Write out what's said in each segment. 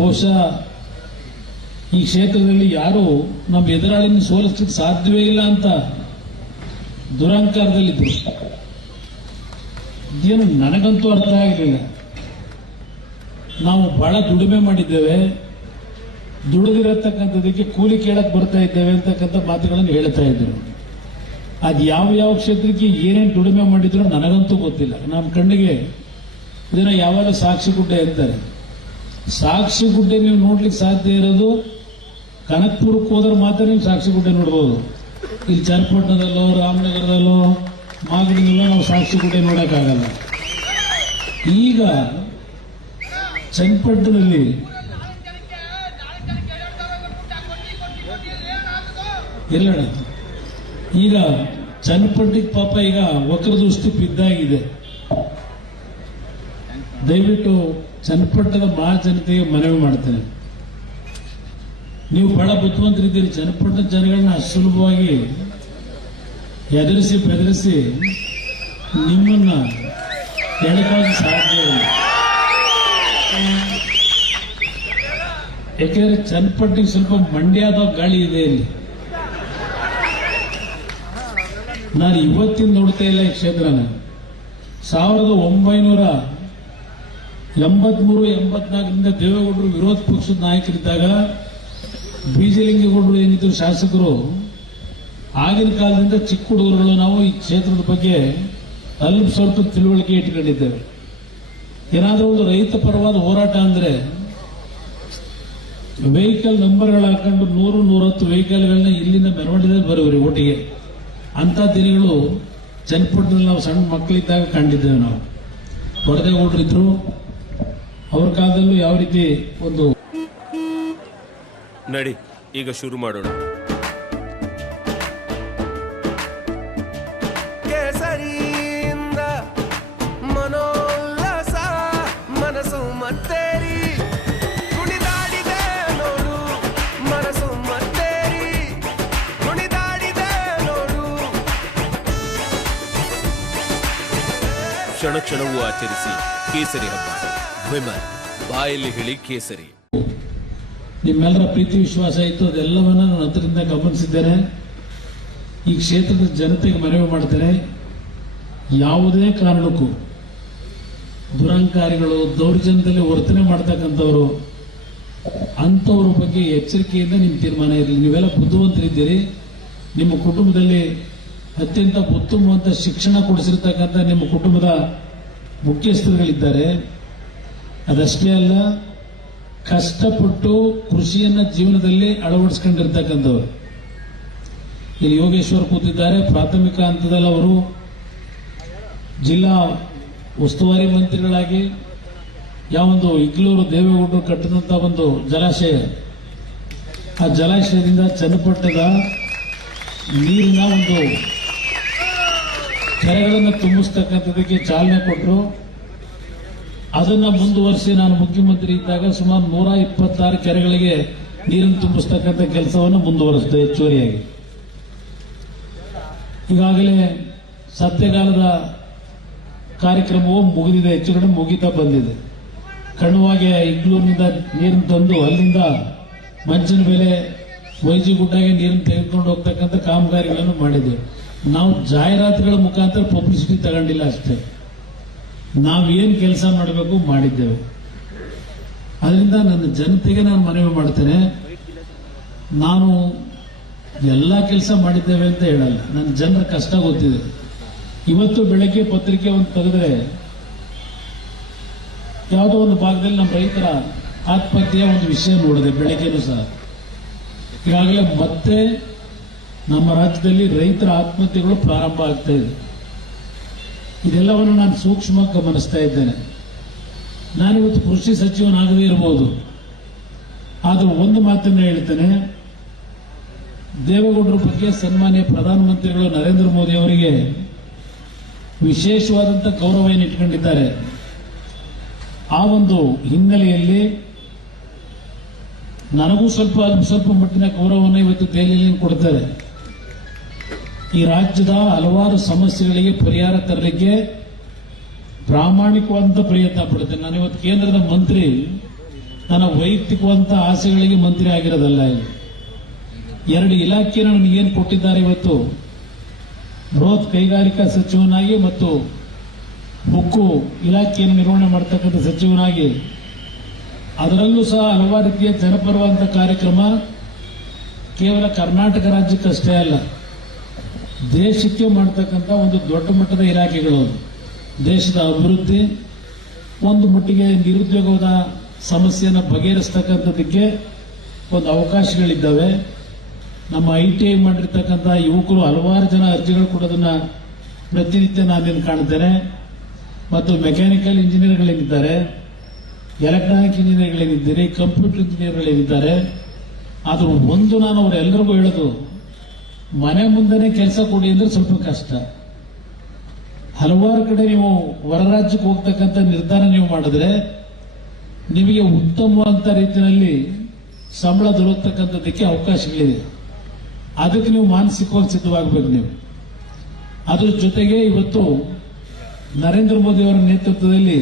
ಬಹುಶಃ ಈ ಕ್ಷೇತ್ರದಲ್ಲಿ ಯಾರು ನಮ್ಮ ಎದುರಾಳಿನ ಸೋಲಿಸಲಿಕ್ಕೆ ಸಾಧ್ಯವೇ ಇಲ್ಲ ಅಂತ ದುರಹಂಕಾರದಲ್ಲಿದ್ದರು. ಏನು ನನಗಂತೂ ಅರ್ಥ ಆಗಲಿಲ್ಲ. ನಾವು ಬಹಳ ದುಡಿಮೆ ಮಾಡಿದ್ದೇವೆ, ದುಡಿದಿರತಕ್ಕಂಥದಕ್ಕೆ ಕೂಲಿ ಕೇಳಕ್ ಬರ್ತಾ ಇದ್ದೇವೆ ಅಂತಕ್ಕಂಥ ಮಾತುಗಳನ್ನು ಹೇಳ್ತಾ ಇದ್ರು. ಅದು ಯಾವ ಕ್ಷೇತ್ರಕ್ಕೆ ಏನೇನು ದುಡಿಮೆ ಮಾಡಿದ್ರು ನನಗಂತೂ ಗೊತ್ತಿಲ್ಲ. ನಮ್ಮ ಕಣ್ಣಿಗೆ ಇದನ್ನ ಯಾವಾಗ ಸಾಕ್ಷಿ ಗುಡ್ಡೆ ಅಂತಾರೆ. ಸಾಕ್ಷಿ ಗುಡ್ಡೆ ನೀವು ನೋಡ್ಲಿಕ್ಕೆ ಸಾಧ್ಯ ಇರೋದು ಕನಕಪುರಕ್ಕೆ ಹೋದ್ರೆ ಮಾತ್ರ ನೀವು ಸಾಕ್ಷಿ ಗುಡ್ಡೆ ನೋಡ್ಬೋದು. ಇಲ್ಲಿ ಚನ್ನಪಟ್ಟಣದಲ್ಲೋ ರಾಮನಗರದಲ್ಲೋ ಮಾಗಡಿಯಲ್ಲೋ ನಾವು ಸಾಕ್ಷಿ ಗುಡ್ಡೆ ನೋಡಕ್ಕಾಗಲ್ಲ. ಈಗ ಚನ್ನಪಟ್ಟಣದಲ್ಲಿ ಎಲ್ಲಡ ಈಗ ಚನ್ನಪಟ್ಟಣಕ್ಕೆ ಪಾಪ ಈಗ ವಕ್ರದೃಷ್ಟಿ ಬಿದ್ದಾಗಿದೆ. ದಯವಿಟ್ಟು ಚನ್ನಪಟ್ಟಣದ ಮಹಾಜನತೆಗೆ ಮನವಿ ಮಾಡ್ತೇನೆ, ನೀವು ಬಹಳ ಬುದ್ಧಿವಂತರಿದ್ದೀರಿ. ಚನ್ನಪಟ್ಟಣದ ಜನಗಳನ್ನ ಸುಲಭವಾಗಿ ಎದುರಿಸಿ ಬೆದರಿಸಿ ನಿಮ್ಮನ್ನ ಎಡಕಾಗಿ ಸಾಧ್ಯ ಇಲ್ಲ. ಯಾಕೆಂದ್ರೆ ಚನ್ನಪಟ್ಟಣಕ್ಕೆ ಸ್ವಲ್ಪ ಮಂಡ್ಯದ ಗಾಳಿ ಇದೆ. ಇಲ್ಲಿ ನಾನು ಇವತ್ತಿನ ನೋಡ್ತಾ ಇಲ್ಲ ಈ ಕ್ಷೇತ್ರನ. 1983-84ರಿಂದ ದೇವೇಗೌಡರು ವಿರೋಧ ಪಕ್ಷದ ನಾಯಕರಿದ್ದಾಗ ಬೀಜಲಿಂಗೇಗೌಡರು ಏನಿದ್ರು ಶಾಸಕರು, ಆಗಿನ ಕಾಲದಿಂದ ಚಿಕ್ಕ ಹುಡುಗರುಗಳು ನಾವು ಈ ಕ್ಷೇತ್ರದ ಬಗ್ಗೆ ಅಲ್ಪ ಸ್ವಲ್ಪ ತಿಳುವಳಿಕೆ ಇಟ್ಕೊಂಡಿದ್ದೇವೆ. ಏನಾದರೂ ಒಂದು ರೈತ ಪರವಾದ ಹೋರಾಟ ಅಂದ್ರೆ ವೆಹಿಕಲ್ ನಂಬರ್ಗಳು ಹಾಕೊಂಡು 100-110 ವೆಹಿಕಲ್ಗಳನ್ನ ಇಲ್ಲಿಂದ ಮೆರವಣಿಗೆಯಲ್ಲಿ ಬರುವರಿ ಒಟ್ಟಿಗೆ. ಅಂತ ದಿನಗಳು ಚನ್ನಪಟ್ಟಣದಲ್ಲಿ ನಾವು ಸಣ್ಣ ಮಕ್ಕಳಿದ್ದಾಗ ಕಂಡಿದ್ದೇವೆ. ನಾವು ಹೊಡೆದೇಗೌಡರು ಇದ್ರು, ಅವ್ರ ಕಾಲದಲ್ಲೂ ಯಾವ ರೀತಿ ಒಂದು ನಡಿ ಈಗ ಶುರು ಮಾಡೋಣ. ಕೇಸರಿಯಿಂದ ಮನೋಲ್ಲಾಸ ಮನಸ್ಸು ಮತ್ತೇರಿ ಕುಣಿದಾಡಿದೆ ನೋಡು, ಮನಸ್ಸು ಮತ್ತೇರಿ ಕುಣಿದಾಡಿದೆ ನೋಡು. ಕ್ಷಣ ಕ್ಷಣವೂ ಆಚರಿಸಿ ಕೇಸರಿ ಹಬ್ಬ. ವಿಮಲ್ ಬಾಯಲ್ಲಿ ಹೇಳಿ ಕೇಸರಿ. ನಿಮ್ಮೆಲ್ಲರ ಪ್ರೀತಿ ವಿಶ್ವಾಸ ಇತ್ತು, ಅದೆಲ್ಲವನ್ನ ನಾನು ಹತ್ತಿರದಿಂದ ಗಮನಿಸಿದ್ದೇನೆ. ಈ ಕ್ಷೇತ್ರದ ಜನತೆಗೆ ಮನವಿ ಮಾಡ್ತೇನೆ, ಯಾವುದೇ ಕಾರಣಕ್ಕೂ ದುರಂಕಾರಿಗಳು ದೌರ್ಜನ್ಯದಲ್ಲಿ ವರ್ತನೆ ಮಾಡ್ತಕ್ಕಂಥವ್ರು ಅಂಥವ್ರ ಬಗ್ಗೆ ಎಚ್ಚರಿಕೆಯಿಂದ ನಿಮ್ಮ ತೀರ್ಮಾನ ಇರಲಿ. ನೀವೆಲ್ಲ ಬುದ್ಧಿವಂತರಿದ್ದೀರಿ. ನಿಮ್ಮ ಕುಟುಂಬದಲ್ಲಿ ಅತ್ಯಂತ ಉತ್ತಮವಾದ ಶಿಕ್ಷಣ ಕೊಡಿಸಿರ್ತಕ್ಕಂಥ ನಿಮ್ಮ ಕುಟುಂಬದ ಮುಖ್ಯಸ್ಥರುಗಳಿದ್ದಾರೆ. ಅದಷ್ಟೇ ಅಲ್ಲ, ಕಷ್ಟಪಟ್ಟು ಕೃಷಿಯನ್ನ ಜೀವನದಲ್ಲಿ ಅಳವಡಿಸ್ಕೊಂಡಿರ್ತಕ್ಕಂಥವ್ರು. ಇಲ್ಲಿ ಯೋಗೇಶ್ವರ್ ಕೂತಿದ್ದಾರೆ. ಪ್ರಾಥಮಿಕ ಹಂತದಲ್ಲಿ ಅವರು ಜಿಲ್ಲಾ ಉಸ್ತುವಾರಿ ಮಂತ್ರಿಗಳಾಗಿ ಯಾವೊಂದು ಇಗ್ಲೂರು ದೇವೇಗೌಡರು ಕಟ್ಟಿದಂತ ಒಂದು ಜಲಾಶಯ, ಆ ಜಲಾಶಯದಿಂದ ಚನ್ನಪಟ್ಟಣದ ನೀರಿನ ಒಂದು ಕೆರೆಗಳನ್ನು ತುಂಬಿಸ್ತಕ್ಕಂಥದಕ್ಕೆ ಚಾಲನೆ ಕೊಟ್ಟರು. ಅದನ್ನ ಮುಂದುವರಿಸಿ ನಾನು ಮುಖ್ಯಮಂತ್ರಿ ಇದ್ದಾಗ ಸುಮಾರು 126 ಕೆರೆಗಳಿಗೆ ನೀರನ್ನು ತುಂಬಿಸ್ತಕ್ಕಂಥ ಕೆಲಸವನ್ನು ಮುಂದುವರಿಸಿದೆ ಹೆಚ್ಚುವರಿಯಾಗಿ. ಈಗಾಗಲೇ ಸತ್ಯಗಾಲದ ಕಾರ್ಯಕ್ರಮವು ಮುಗಿದಿದೆ, ಹೆಚ್ಚು ಕಡೆ ಮುಗಿತಾ ಬಂದಿದೆ. ಕಣುವಾಗೆ ಇಗ್ಲೂರಿನಿಂದ ನೀರನ್ನು ತಂದು ಅಲ್ಲಿಂದ ಮಂಚಿನ ಬೆಲೆ ವೈಜಿಗುಡ್ಡಾಗೆ ನೀರನ್ನು ತೆಗೆದುಕೊಂಡು ಹೋಗ್ತಕ್ಕಂಥ ಕಾಮಗಾರಿಗಳನ್ನು ಮಾಡಿದೆ. ನಾವು ಜಾಹೀರಾತುಗಳ ಮುಖಾಂತರ ಪಬ್ಲಿಸಿಟಿ ತಗೊಂಡಿಲ್ಲ ಅಷ್ಟೇ, ನಾವೇನು ಕೆಲಸ ಮಾಡಬೇಕು ಮಾಡಿದ್ದೇವೆ. ಅದರಿಂದ ನನ್ನ ಜನತೆಗೆ ನಾನು ಮನವಿ ಮಾಡ್ತೇನೆ, ನಾನು ಎಲ್ಲ ಕೆಲಸ ಮಾಡಿದ್ದೇವೆ ಅಂತ ಹೇಳಲ್ಲ, ನನ್ನ ಜನರ ಕಷ್ಟ ಗೊತ್ತಿದೆ. ಇವತ್ತು ಬೆಳಗ್ಗೆ ಪತ್ರಿಕೆ ಒಂದು ತೆಗೆದ್ರೆ ಯಾವುದೋ ಒಂದು ಭಾಗದಲ್ಲಿ ನಮ್ಮ ರೈತರ ಆತ್ಮಹತ್ಯೆಯ ಒಂದು ವಿಷಯ ನೋಡಿದೆ ಬೆಳಗ್ಗೆನೂ ಸಹ. ಈಗಾಗಲೇ ಮತ್ತೆ ನಮ್ಮ ರಾಜ್ಯದಲ್ಲಿ ರೈತರ ಆತ್ಮಹತ್ಯೆಗಳು ಪ್ರಾರಂಭ ಆಗ್ತಾ ಇದೆ. ಇದೆಲ್ಲವನ್ನು ನಾನು ಸೂಕ್ಷ್ಮವಾಗಿ ಗಮನಿಸ್ತಾ ಇದ್ದೇನೆ. ನಾನಿವತ್ತು ಕೃಷಿ ಸಚಿವನಾಗದೇ ಇರಬಹುದು, ಆದರೂ ಒಂದು ಮಾತನ್ನು ಹೇಳ್ತೇನೆ, ದೇವೇಗೌಡರ ಬಗ್ಗೆ ಸನ್ಮಾನ್ಯ ಪ್ರಧಾನಮಂತ್ರಿಗಳು ನರೇಂದ್ರ ಮೋದಿ ಅವರಿಗೆ ವಿಶೇಷವಾದಂಥ ಗೌರವವನ್ನು ಇಟ್ಕೊಂಡಿದ್ದಾರೆ. ಆ ಒಂದು ಹಿನ್ನೆಲೆಯಲ್ಲಿ ನನಗೂ ಸ್ವಲ್ಪ ಮಟ್ಟಿನ ಗೌರವವನ್ನು ಇವತ್ತು ದೆಹಲಿಯಲ್ಲಿ ಕೊಡ್ತಾರೆ. ಈ ರಾಜ್ಯದ ಹಲವಾರು ಸಮಸ್ಯೆಗಳಿಗೆ ಪರಿಹಾರ ತರಲಿಕ್ಕೆ ಪ್ರಾಮಾಣಿಕವಾದಂಥ ಪ್ರಯತ್ನ ಪಡುತ್ತೇನೆ. ನಾನು ಇವತ್ತು ಕೇಂದ್ರದ ಮಂತ್ರಿ ನನ್ನ ವೈಯಕ್ತಿಕವಂತ ಆಸೆಗಳಿಗೆ ಮಂತ್ರಿ ಆಗಿರೋದಲ್ಲ. ಇದು 2 ಇಲಾಖೆಯನ್ನು ನನಗೇನು ಕೊಟ್ಟಿದ್ದಾರೆ ಇವತ್ತು, ಬೃಹತ್ ಕೈಗಾರಿಕಾ ಸಚಿವನಾಗಿ ಮತ್ತು ಉಕ್ಕು ಇಲಾಖೆಯನ್ನು ನಿರ್ವಹಣೆ ಮಾಡತಕ್ಕಂಥ ಸಚಿವನಾಗಿ, ಅದರಲ್ಲೂ ಸಹ ಹಲವಾರು ರೀತಿಯ ಜನಪರವಾದಂಥ ಕಾರ್ಯಕ್ರಮ ಕೇವಲ ಕರ್ನಾಟಕ ರಾಜ್ಯಕ್ಕಷ್ಟೇ ಅಲ್ಲ, ದೇಶಕ್ಕೆ ಮಾಡತಕ್ಕಂಥ ಒಂದು ದೊಡ್ಡ ಮಟ್ಟದ ಇಲಾಖೆಗಳು. ದೇಶದ ಅಭಿವೃದ್ಧಿ, ಒಂದು ಮಟ್ಟಿಗೆ ನಿರುದ್ಯೋಗದ ಸಮಸ್ಯೆಯನ್ನು ಬಗೆಹರಿಸ್ತಕ್ಕಂಥದ್ದಕ್ಕೆ ಒಂದು ಅವಕಾಶಗಳಿದ್ದಾವೆ. ನಮ್ಮ ITI ಮಾಡಿರ್ತಕ್ಕಂಥ ಯುವಕರು ಹಲವಾರು ಜನ ಅರ್ಜಿಗಳು ಕೊಡೋದನ್ನ ಪ್ರತಿನಿತ್ಯ ನಾನೇನು ಕಾಣ್ತೇನೆ. ಮತ್ತು ಮೆಕ್ಯಾನಿಕಲ್ ಇಂಜಿನಿಯರ್ಗಳೇನಿದ್ದಾರೆ, ಎಲೆಕ್ಟ್ರಾನಿಕ್ ಇಂಜಿನಿಯರ್ಗಳೇನಿದ್ದಾರೆ, ಕಂಪ್ಯೂಟರ್ ಇಂಜಿನಿಯರ್ಗಳೇನಿದ್ದಾರೆ, ಆದರೂ ಒಂದು ನಾನು ಅವರೆಲ್ಲರಿಗೂ ಹೇಳೋದು, ಮನೆ ಮುಂದೆನೇ ಕೆಲಸ ಕೊಡಿ ಅಂದ್ರೆ ಸ್ವಲ್ಪ ಕಷ್ಟ. ಹಲವಾರು ಕಡೆ ನೀವು ಹೊರ ರಾಜ್ಯಕ್ಕೆ ಹೋಗ್ತಕ್ಕಂಥ ನಿರ್ಧಾರ ನೀವು ಮಾಡಿದ್ರೆ ನಿಮಗೆ ಉತ್ತಮವಾದ ರೀತಿಯಲ್ಲಿ ಸಂಬಳ ದೊರಕತಕ್ಕಂಥದ್ದಕ್ಕೆ ಅವಕಾಶಗಳಿದೆ. ಅದಕ್ಕೆ ನೀವು ಮಾನಸಿಕವಾಗಿ ಸಿದ್ಧವಾಗಬೇಕು. ನೀವು ಅದ್ರ ಜೊತೆಗೆ ಇವತ್ತು ನರೇಂದ್ರ ಮೋದಿ ಅವರ ನೇತೃತ್ವದಲ್ಲಿ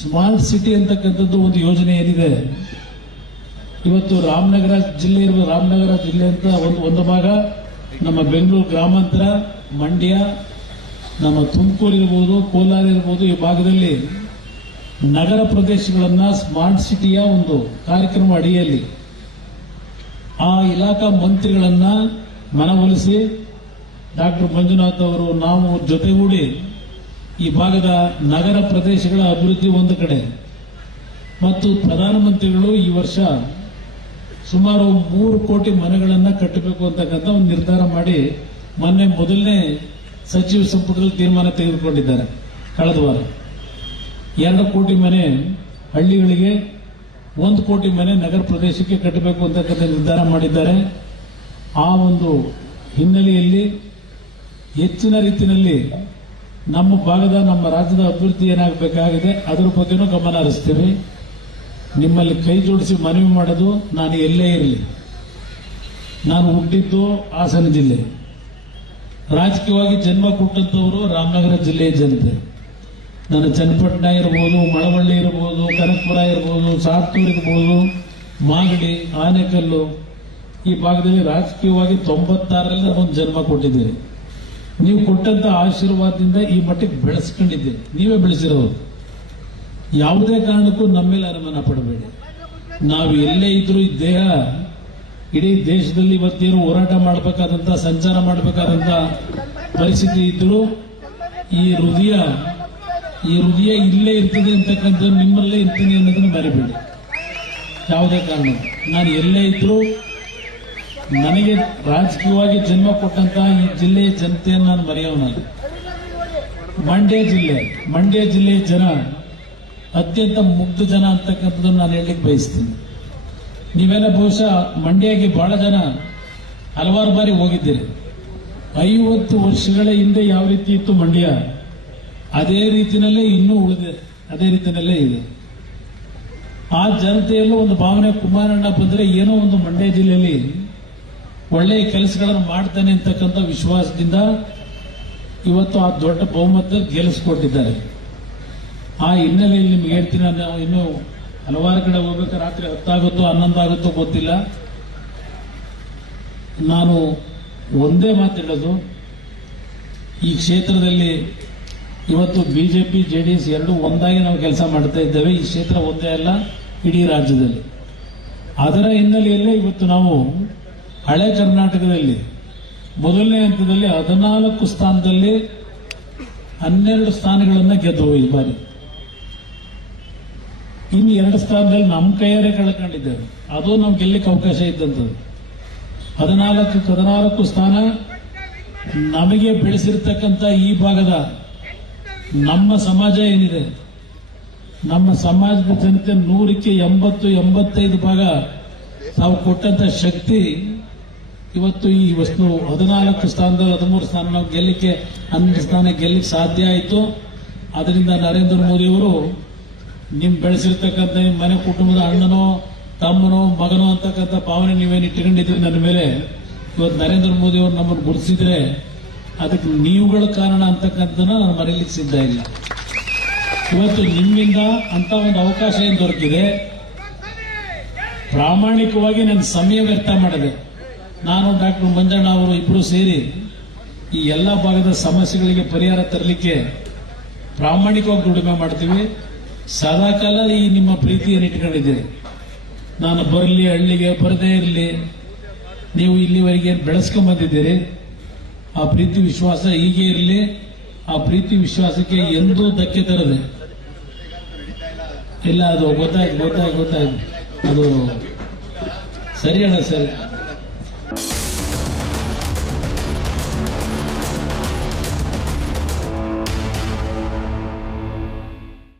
ಸ್ಮಾರ್ಟ್ ಸಿಟಿ ಅಂತಕ್ಕಂಥದ್ದು ಒಂದು ಯೋಜನೆ ಏನಿದೆ, ಇವತ್ತು ರಾಮನಗರ ಜಿಲ್ಲೆ ಅಂತ ಒಂದು ಭಾಗ, ನಮ್ಮ ಬೆಂಗಳೂರು ಗ್ರಾಮಾಂತರ, ಮಂಡ್ಯ, ನಮ್ಮ ತುಮಕೂರು ಇರ್ಬೋದು, ಕೋಲಾರ ಇರ್ಬೋದು, ಈ ಭಾಗದಲ್ಲಿ ನಗರ ಪ್ರದೇಶಗಳನ್ನ ಸ್ಮಾರ್ಟ್ ಸಿಟಿಯ ಒಂದು ಕಾರ್ಯಕ್ರಮ ಅಡಿಯಲ್ಲಿ ಆ ಇಲಾಖಾ ಮಂತ್ರಿಗಳನ್ನ ಮನವೊಲಿಸಿ ಡಾಕ್ಟರ್ ಮಂಜುನಾಥ್ ಅವರು ನಾವು ಜೊತೆಗೂಡಿ ಈ ಭಾಗದ ನಗರ ಪ್ರದೇಶಗಳ ಅಭಿವೃದ್ಧಿ ಒಂದು ಕಡೆ, ಮತ್ತು ಪ್ರಧಾನಮಂತ್ರಿಗಳು ಈ ವರ್ಷ ಸುಮಾರು 3 ಕೋಟಿ ಮನೆಗಳನ್ನು ಕಟ್ಟಬೇಕು ಅಂತಕ್ಕಂಥ ಒಂದು ನಿರ್ಧಾರ ಮಾಡಿ ಮೊನ್ನೆ ಮೊದಲನೇ ಸಚಿವ ಸಂಪುಟದಲ್ಲಿ ತೀರ್ಮಾನ ತೆಗೆದುಕೊಂಡಿದ್ದಾರೆ. ಕಳೆದ ವಾರ 2 ಕೋಟಿ ಮನೆ ಹಳ್ಳಿಗಳಿಗೆ, 1 ಕೋಟಿ ಮನೆ ನಗರ ಪ್ರದೇಶಕ್ಕೆ ಕಟ್ಟಬೇಕು ಅಂತಕ್ಕಂಥ ನಿರ್ಧಾರ ಮಾಡಿದ್ದಾರೆ. ಆ ಒಂದು ಹಿನ್ನೆಲೆಯಲ್ಲಿ ಹೆಚ್ಚಿನ ರೀತಿಯಲ್ಲಿ ನಮ್ಮ ಭಾಗದ, ನಮ್ಮ ರಾಜ್ಯದ ಅಭಿವೃದ್ಧಿ ಏನಾಗಬೇಕಾಗಿದೆ ಅದರ ಬಗ್ಗೆನೂ ಗಮನ ಹರಿಸ್ತೀವಿ. ನಿಮ್ಮಲ್ಲಿ ಕೈ ಜೋಡಿಸಿ ಮನವಿ ಮಾಡೋದು, ನಾನು ಎಲ್ಲೇ ಇರಲಿ, ನಾನು ಹುಟ್ಟಿದ್ದು ಹಾಸನ ಜಿಲ್ಲೆ, ರಾಜಕೀಯವಾಗಿ ಜನ್ಮ ಕೊಟ್ಟಂತವರು ರಾಮನಗರ ಜಿಲ್ಲೆಯ ಜನತೆ. ನಾನು ಚನ್ನಪಟ್ಟಣ ಇರ್ಬೋದು, ಮಳವಳ್ಳಿ ಇರ್ಬೋದು, ಕನಕಪುರ ಇರ್ಬೋದು, ಸಾರ್ತೂರು ಇರ್ಬೋದು, ಮಾಗಡಿ, ಆನೆಕಲ್ಲು, ಈ ಭಾಗದಲ್ಲಿ ರಾಜಕೀಯವಾಗಿ 96ರಲ್ಲಿ ಒಂದು ಜನ್ಮ ಕೊಟ್ಟಿದ್ದೀರಿ. ನೀವು ಕೊಟ್ಟಂತ ಆಶೀರ್ವಾದದಿಂದ ಈ ಮಟ್ಟಿಗೆ ಬೆಳೆಸ್ಕೊಂಡಿದ್ದೀರಿ, ನೀವೇ ಬೆಳೆಸಿರೋರು. ಯಾವುದೇ ಕಾರಣಕ್ಕೂ ನಮ್ಮ ಮೇಲೆ ಅನುಮಾನ ಪಡಬೇಡಿ. ನಾವು ಎಲ್ಲೇ ಇದ್ರೂ ಈ ದೇಹ ಇಡೀ ದೇಶದಲ್ಲಿ ಇವತ್ತೇನು ಹೋರಾಟ ಮಾಡಬೇಕಾದಂತ, ಸಂಚಾರ ಮಾಡಬೇಕಾದಂತ ಪರಿಸ್ಥಿತಿ ಇದ್ರೂ ಈ ಹೃದಯ ಇಲ್ಲೇ ಇರ್ತದೆ ಅಂತಕ್ಕಂಥ, ನಿಮ್ಮಲ್ಲೇ ಇರ್ತೀನಿ ಅನ್ನೋದನ್ನು ಮರಿಬೇಡಿ. ಯಾವುದೇ ಕಾರಣ ನಾನು ಎಲ್ಲೇ ಇದ್ರೂ ನನಗೆ ರಾಜಕೀಯವಾಗಿ ಜನ್ಮ ಕೊಟ್ಟಂತಹ ಈ ಜಿಲ್ಲೆಯ ಜನತೆಯನ್ನು ನಾನು ಮರೆಯೋನಲ್ಲ. ಮಂಡ್ಯ ಜಿಲ್ಲೆಯ ಜನ ಅತ್ಯಂತ ಮುಗ್ಧ ಜನ ಅಂತಕ್ಕಂಥದ್ದನ್ನು ನಾನು ಹೇಳಲಿಕ್ಕೆ ಬಯಸ್ತೀನಿ. ನೀವೆಲ್ಲ ಬಹುಶಃ ಮಂಡ್ಯಗೆ ಬಹಳ ಜನ ಹಲವಾರು ಬಾರಿ ಹೋಗಿದ್ದೀರಿ. 50 ವರ್ಷಗಳ ಹಿಂದೆ ಯಾವ ರೀತಿ ಇತ್ತು ಮಂಡ್ಯ, ಅದೇ ರೀತಿಯಲ್ಲೇ ಇನ್ನೂ ಉಳಿದಿದೆ, ಅದೇ ರೀತಿಯಲ್ಲೇ ಇದೆ. ಆ ಜನತೆಯಲ್ಲೂ ಒಂದು ಭಾವನೆ, ಕುಮಾರಣ್ಣ ಬಂದರೆ ಏನೋ ಒಂದು ಮಂಡ್ಯ ಜಿಲ್ಲೆಯಲ್ಲಿ ಒಳ್ಳೆಯ ಕೆಲಸಗಳನ್ನು ಮಾಡ್ತಾನೆ ಅಂತಕ್ಕಂಥ ವಿಶ್ವಾಸದಿಂದ ಇವತ್ತು ಆ ದೊಡ್ಡ ಬಹುಮತ ಗೆಲ್ಲಿಸಿಕೊಟ್ಟಿದ್ದಾರೆ. ಆ ಹಿನ್ನೆಲೆಯಲ್ಲಿ ನಿಮ್ಗೆ ಹೇಳ್ತೀನಿ, ನಾವು ಇನ್ನೂ ಹಲವಾರು ಕಡೆ ಹೋಗ್ಬೇಕು, ರಾತ್ರಿ 10 ಆಗುತ್ತೋ 11 ಆಗುತ್ತೋ ಗೊತ್ತಿಲ್ಲ. ನಾನು ಒಂದೇ ಮಾತಾಡೋದು, ಈ ಕ್ಷೇತ್ರದಲ್ಲಿ ಇವತ್ತು ಬಿಜೆಪಿ JDS ಎರಡೂ ಒಂದಾಗಿ ನಾವು ಕೆಲಸ ಮಾಡ್ತಾ ಇದ್ದೇವೆ. ಈ ಕ್ಷೇತ್ರ ಒಂದೇ ಅಲ್ಲ, ಇಡೀ ರಾಜ್ಯದಲ್ಲಿ. ಅದರ ಹಿನ್ನೆಲೆಯಲ್ಲೇ ಇವತ್ತು ನಾವು ಹಳೆ ಕರ್ನಾಟಕದಲ್ಲಿ ಮೊದಲನೇ ಹಂತದಲ್ಲಿ 14 ಸ್ಥಾನದಲ್ಲಿ 12 ಸ್ಥಾನಗಳನ್ನು ಗೆದ್ದು ಈ ಬಾರಿ. ಇನ್ನು 2 ಸ್ಥಾನದಲ್ಲಿ ನಮ್ಮ ಕೈಯಾರೆ ಕಳ್ಕೊಂಡಿದ್ದೇವೆ. ಅದು ನಾವು ಗೆಲ್ಲಕ್ಕೆ ಅವಕಾಶ ಇದ್ದಂಥದ್ದು. 14 ಸ್ಥಾನ ನಮಗೆ ಬೆಳೆಸಿರ್ತಕ್ಕಂಥ ಈ ಭಾಗದ ನಮ್ಮ ಸಮಾಜ ಏನಿದೆ, ನಮ್ಮ ಸಮಾಜದ ಜನತೆ 100ಕ್ಕೆ 80-85 ಭಾಗ ತಾವು ಕೊಟ್ಟಂತ ಶಕ್ತಿ ಇವತ್ತು ಈ ವಸ್ತು 14 ಸ್ಥಾನದಲ್ಲಿ 13 ಸ್ಥಾನ ನಾವು ಗೆಲ್ಲಕ್ಕೆ, 12 ಸ್ಥಾನ ಗೆಲ್ಲಕ್ಕೆ ಸಾಧ್ಯ ಆಯಿತು. ಅದರಿಂದ ನರೇಂದ್ರ ಮೋದಿ ಅವರು ನಿಮ್ ಬೆಳೆಸಿರ್ತಕ್ಕಂಥ ನಿಮ್ಮ ಮನೆ ಕುಟುಂಬದ ಅಣ್ಣನೋ ತಮ್ಮನೋ ಮಗನೋ ಅಂತಕ್ಕಂಥ ಭಾವನೆ ನೀವೇನು ಇಟ್ಟುಕೊಂಡಿದ್ರಿ ನನ್ನ ಮೇಲೆ, ಇವತ್ತು ನರೇಂದ್ರ ಮೋದಿ ಅವರು ನಮ್ಮನ್ನು ಗುರುತಿಸಿದ್ರೆ ಅದಕ್ಕೆ ನೀವುಗಳ ಕಾರಣ ಅಂತಕ್ಕಂಥದ್ದನ್ನ ನಾನು ಮರೀಲಿಕ್ಕೆ ಸಿದ್ಧ ಇಲ್ಲ. ಇವತ್ತು ನಿಮ್ಮಿಂದ ಅಂತ ಒಂದು ಅವಕಾಶ ಏನು ದೊರಕಿದೆ, ಪ್ರಾಮಾಣಿಕವಾಗಿ ನನ್ನ ಸಮಯ ವ್ಯರ್ಥ ಮಾಡಿದೆ. ನಾನು ಡಾಕ್ಟರ್ ಮಂಜಣ್ಣ ಅವರು ಇಬ್ಬರು ಸೇರಿ ಈ ಎಲ್ಲ ಭಾಗದ ಸಮಸ್ಯೆಗಳಿಗೆ ಪರಿಹಾರ ತರಲಿಕ್ಕೆ ಪ್ರಾಮಾಣಿಕವಾಗಿ ದುಡಿಮೆ ಮಾಡ್ತೀವಿ. ಸದಾಕಾಲ ಈ ನಿಮ್ಮ ಪ್ರೀತಿಯನ್ನು ಇಟ್ಕೊಂಡಿದ್ದೀರಿ. ನಾನು ಬರಲಿ ಹಳ್ಳಿಗೆ ಬರದೇ ಇರಲಿ, ನೀವು ಇಲ್ಲಿವರೆಗೆ ಬೆಳೆಸ್ಕೊಂಡ್ ಬಂದಿದ್ದೀರಿ. ಆ ಪ್ರೀತಿ ವಿಶ್ವಾಸ ಹೀಗೆ ಇರಲಿ. ಆ ಪ್ರೀತಿ ವಿಶ್ವಾಸಕ್ಕೆ ಎಂದೂ ಧಕ್ಕೆ ತರದೆ ಇಲ್ಲ. ಅದು ಗೊತ್ತಾಯ್ತು. ಅದು ಸರಿ ಅಣ್ಣ, ಸರಿ.